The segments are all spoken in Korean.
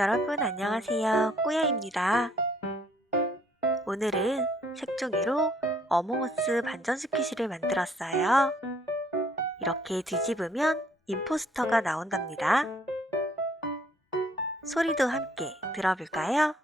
여러분 안녕하세요. 꾸야입니다. 오늘은 색종이로 어몽어스 반전 스퀴시를 만들었어요. 이렇게 뒤집으면 임포스터가 나온답니다. 소리도 함께 들어볼까요?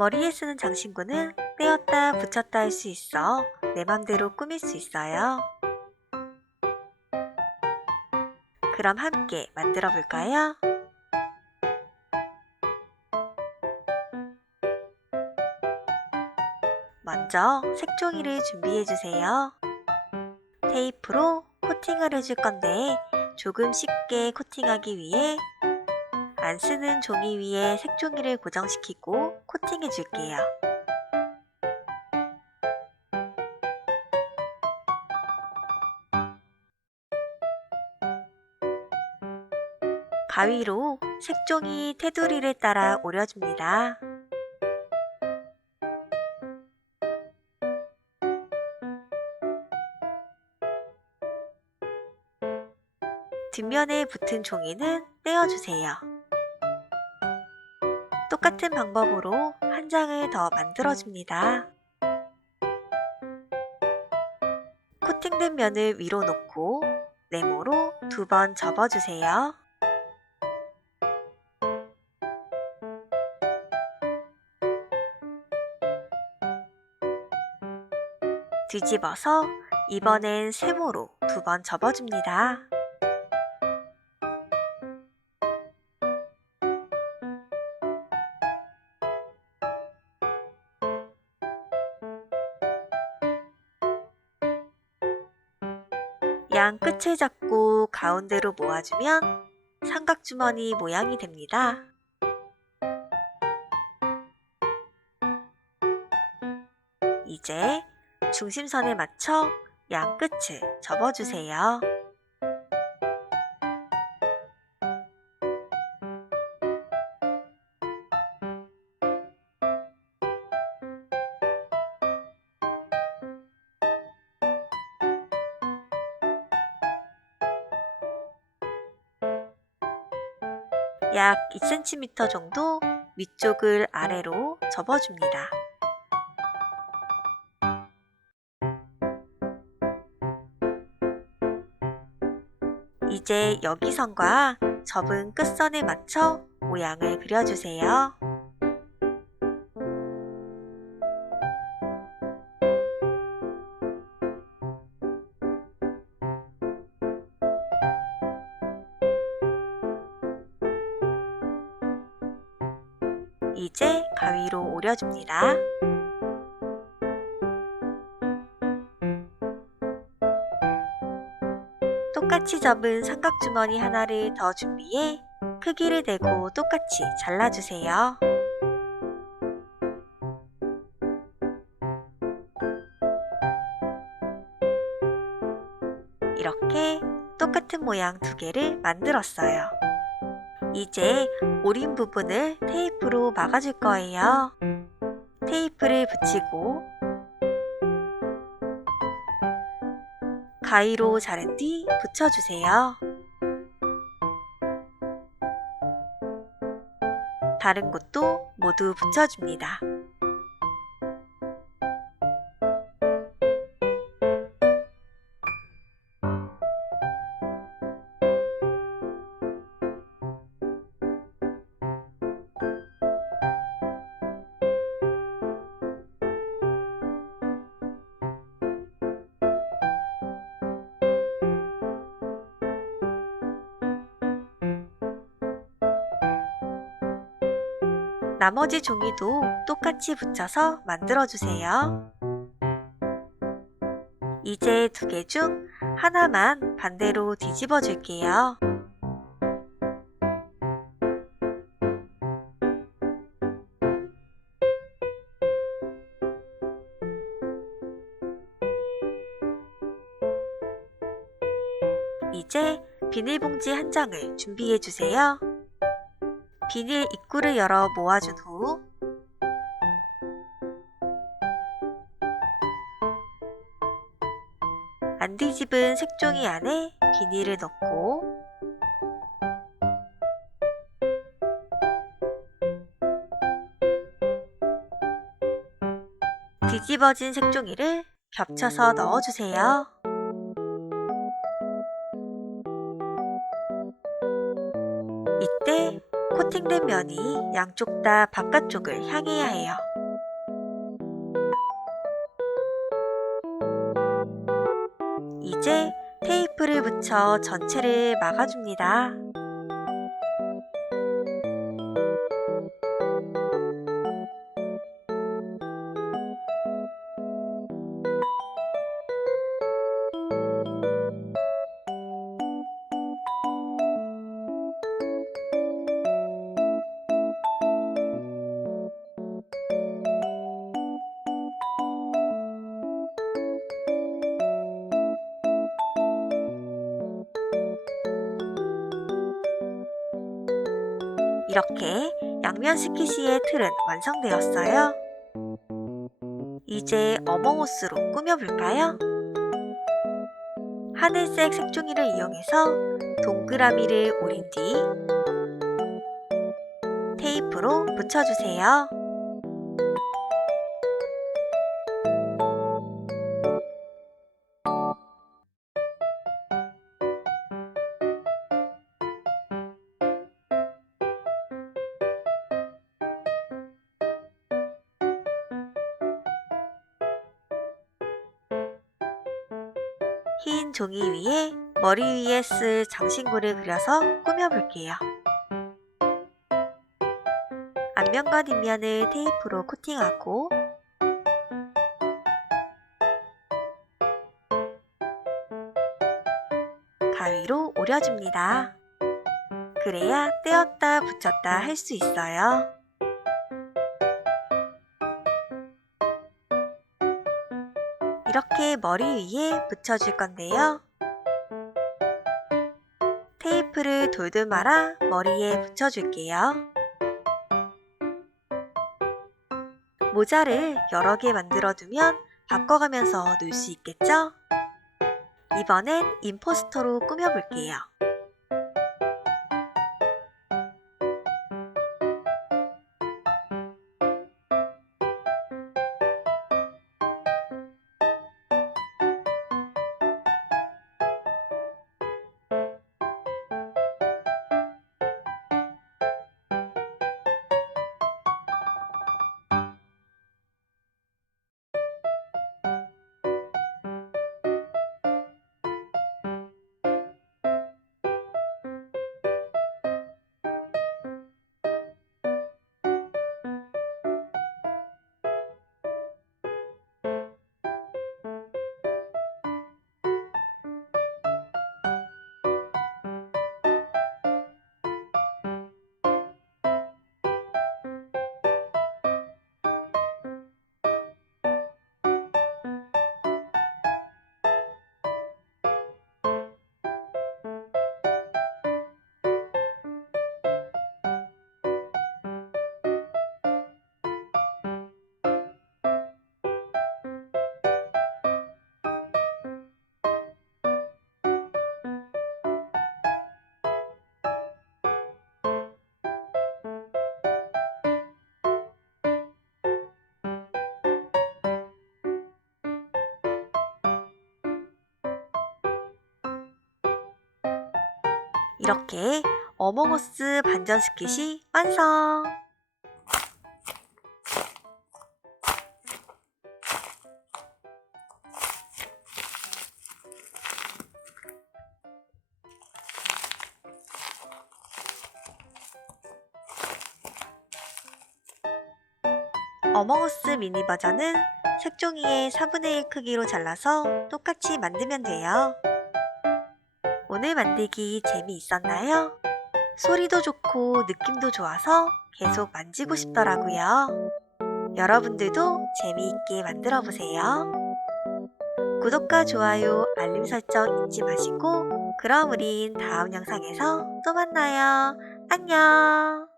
머리에 쓰는 장신구는 떼었다 붙였다 할 수 있어 내 맘대로 꾸밀 수 있어요. 그럼 함께 만들어 볼까요? 먼저 색종이를 준비해 주세요. 테이프로 코팅을 해줄 건데 조금 쉽게 코팅하기 위해 안 쓰는 종이 위에 색종이를 고정시키고 코팅해 줄게요. 가위로 색종이 테두리를 따라 오려줍니다. 뒷면에 붙은 종이는 떼어주세요. 똑같은 방법으로 한 장을 더 만들어줍니다. 코팅된 면을 위로 놓고 네모로 2번 접어주세요. 뒤집어서 이번엔 세모로 2번 접어줍니다. 양 끝을 잡고 가운데로 모아주면 삼각주머니 모양이 됩니다. 이제 중심선에 맞춰 양 끝을 접어주세요. 약 2cm 정도 위쪽을 아래로 접어줍니다. 이제 여기 선과 접은 끝선에 맞춰 모양을 그려주세요. 이제 가위로 오려줍니다. 똑같이 접은 삼각주머니 하나를 더 준비해 크기를 내고 똑같이 잘라주세요. 이렇게 똑같은 모양 2개를 만들었어요. 이제 오린 부분을 테이프로 막아줄 거예요. 테이프를 붙이고 가위로 자른 뒤 붙여주세요. 다른 곳도 모두 붙여줍니다. 나머지 종이도 똑같이 붙여서 만들어주세요. 이제 2개 중 하나만 반대로 뒤집어 줄게요. 이제 비닐봉지 한 장을 준비해 주세요. 비닐 입구를 열어 모아준 후 안 뒤집은 색종이 안에 비닐을 넣고 뒤집어진 색종이를 겹쳐서 넣어주세요. 이때 코팅된 면이 양쪽 다 바깥쪽을 향해야 해요. 이제 테이프를 붙여 전체를 막아줍니다. 이렇게 양면 스키시의 틀은 완성되었어요. 이제 어몽어스로 꾸며볼까요? 하늘색 색종이를 이용해서 동그라미를 오린 뒤 테이프로 붙여주세요. 흰 종이 위에 머리 위에 쓸 장신구를 그려서 꾸며볼게요. 앞면과 뒷면을 테이프로 코팅하고 가위로 오려줍니다. 그래야 떼었다 붙였다 할 수 있어요. 이렇게 머리 위에 붙여줄 건데요. 테이프를 돌돌 말아 머리에 붙여줄게요. 모자를 여러 개 만들어두면 바꿔가면서 놀 수 있겠죠? 이번엔 임포스터로 꾸며볼게요. 이렇게 어몽어스 반전 스킷이 완성! 어몽어스 미니 버전은 색종이의 4분의 1 크기로 잘라서 똑같이 만들면 돼요. 오늘 만들기 재미있었나요? 소리도 좋고 느낌도 좋아서 계속 만지고 싶더라고요. 여러분들도 재미있게 만들어 보세요. 구독과 좋아요, 알림 설정 잊지 마시고 그럼 우린 다음 영상에서 또 만나요. 안녕.